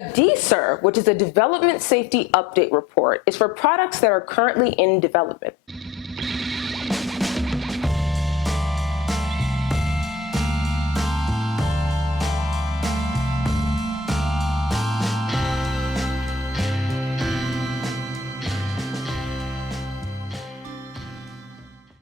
DSUR, which is a Development Safety Update Report, is for products that are currently in development.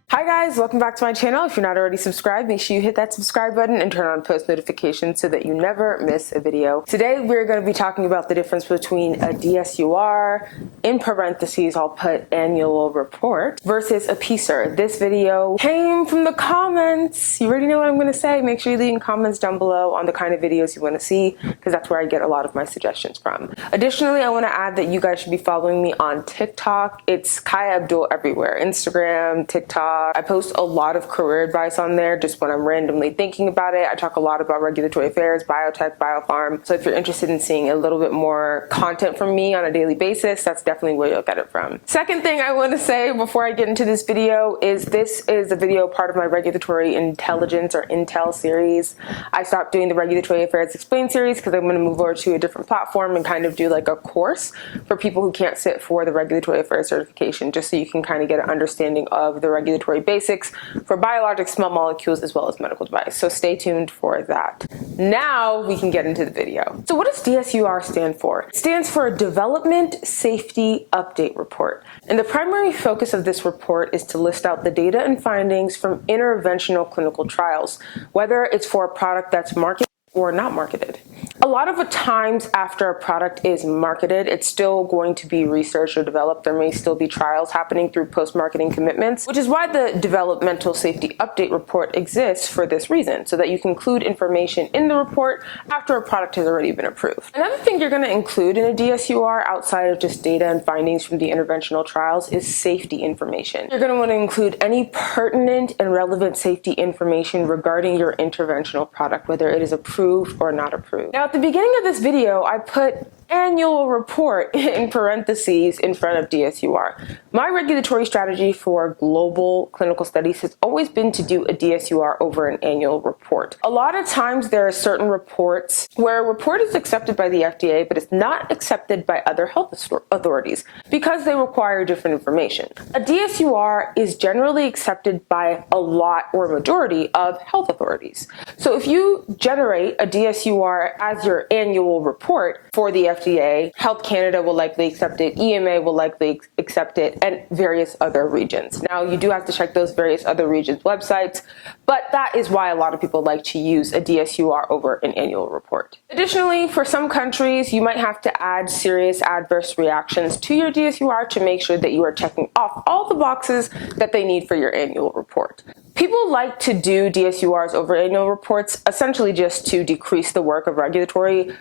Hi guys, welcome back to my channel. If you're not already subscribed, make sure you hit that subscribe button and turn on post notifications so that you never miss a video. Today we're going to be talking about the difference between a DSUR, in parentheses I'll put annual report, versus a PSUR. This video came from the comments. You already know what I'm going to say. Make sure you leave comments down below on the kind of videos you want to see, because that's where I get a lot of my suggestions from. Additionally, I want to add that you guys should be following me on TikTok. It's Kyyah Abdul everywhere. Instagram, TikTok. I post a lot of career advice on there just when I'm randomly thinking about it. I talk a lot about regulatory affairs, biotech, biopharm. So if you're interested in seeing a little bit more content from me on a daily basis, that's definitely where you'll get it from. Second thing I want to say before I get into this video is this is a video part of my regulatory intelligence or intel series. I stopped doing the regulatory affairs explained series because I'm going to move over to a different platform and kind of do like a course for people who can't sit for the regulatory affairs certification, just so you can kind of get an understanding of the regulatory basics for biologics, small molecules, as well as medical device. So stay tuned for that. Now we can get into the video. So what does DSUR stand for? It stands for Development Safety Update Report. And the primary focus of this report is to list out the data and findings from interventional clinical trials, whether it's for a product that's marketed or not marketed. A lot of the times after a product is marketed, it's still going to be researched or developed. There may still be trials happening through post-marketing commitments, which is why the Developmental Safety Update Report exists for this reason, so that you can include information in the report after a product has already been approved. Another thing you're going to include in a DSUR outside of just data and findings from the interventional trials is safety information. You're going to want to include any pertinent and relevant safety information regarding your interventional product, whether it is approved or not approved. Now, at the beginning of this video, I put annual report in parentheses in front of DSUR. My regulatory strategy for global clinical studies has always been to do a DSUR over an annual report. A lot of times there are certain reports where a report is accepted by the FDA, but it's not accepted by other health authorities because they require different information. A DSUR is generally accepted by a lot or majority of health authorities. So if you generate a DSUR as your annual report for the FDA, Health Canada will likely accept it, EMA will likely accept it, and various other regions. Now, you do have to check those various other regions' websites, but that is why a lot of people like to use a DSUR over an annual report. Additionally, for some countries, you might have to add serious adverse reactions to your DSUR to make sure that you are checking off all the boxes that they need for your annual report. People like to do DSURs over annual reports essentially just to decrease the work of regulatory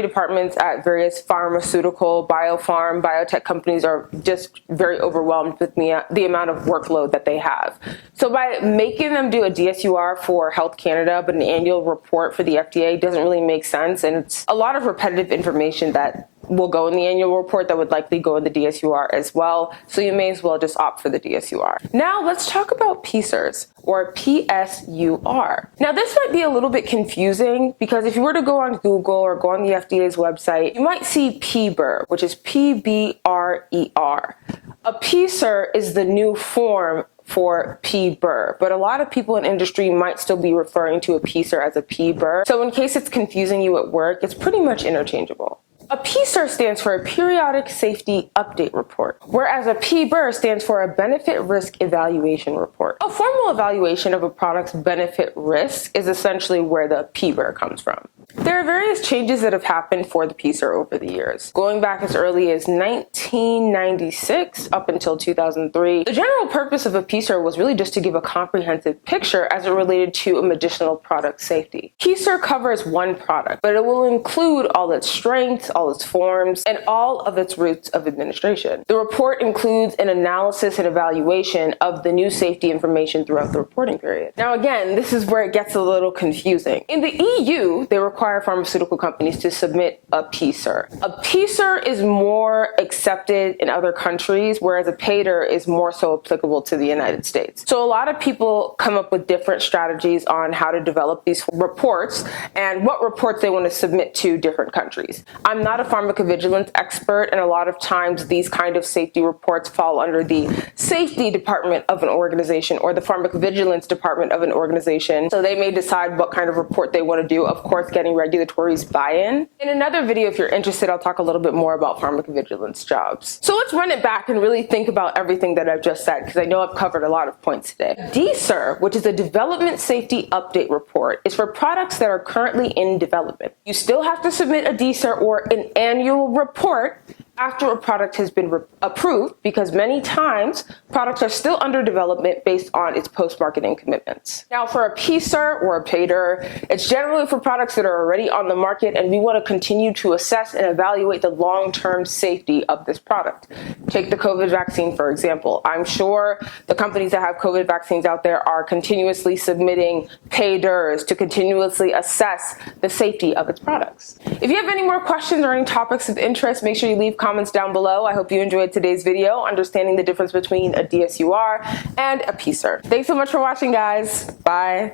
departments at various pharmaceutical, biotech companies are just very overwhelmed with the amount of workload that they have. So by making them do a DSUR for Health Canada but an annual report for the FDA doesn't really make sense, and it's a lot of repetitive information that will go in the annual report that would likely go in the DSUR as well, so you may as well just opt for the DSUR. Now let's talk about PSURs, or PSUR. Now this might be a little bit confusing because if you were to go on Google or go on the FDA's website, you might see PBUR, which is P-B-R-E-R. A PSUR is the new form for PBUR, but a lot of people in industry might still be referring to a PSUR as a PBUR. So in case it's confusing you at work, it's pretty much interchangeable. A PSUR stands for a Periodic Safety Update Report, whereas a PBUR stands for a Benefit Risk Evaluation Report. A formal evaluation of a product's benefit risk is essentially where the PBUR comes from. There are various changes that have happened for the PSUR over the years. Going back as early as 1996 up until 2003, the general purpose of a PSUR was really just to give a comprehensive picture as it related to a medicinal product safety. PSUR covers one product, but it will include all its strengths, all its forms, and all of its routes of administration. The report includes an analysis and evaluation of the new safety information throughout the reporting period. Now again, this is where it gets a little confusing. In the EU, they require require pharmaceutical companies to submit a PSUR. A PSUR is more accepted in other countries, whereas a PSUR is more so applicable to the United States. So a lot of people come up with different strategies on how to develop these reports and what reports they want to submit to different countries. I'm not a pharmacovigilance expert, and a lot of times these kind of safety reports fall under the safety department of an organization or the pharmacovigilance department of an organization. So they may decide what kind of report they want to do, of course, getting regulatory's buy-in. In another video, if you're interested, I'll talk a little bit more about pharmacovigilance jobs. So let's run it back and really think about everything that I've just said, because I know I've covered a lot of points today. DSUR, which is a Development Safety Update Report, is for products that are currently in development. You still have to submit a DSUR or an annual report after a product has been approved, because many times products are still under development based on its post-marketing commitments. Now, for a PSUR or a PSUR, it's generally for products that are already on the market, and we want to continue to assess and evaluate the long-term safety of this product. Take the COVID vaccine, for example. I'm sure the companies that have COVID vaccines out there are continuously submitting PSURs to continuously assess the safety of its products. If you have any more questions or any topics of interest, make sure you leave comments down below. I hope you enjoyed today's video, understanding the difference between a DSUR and a PSUR. Thanks so much for watching, guys. Bye.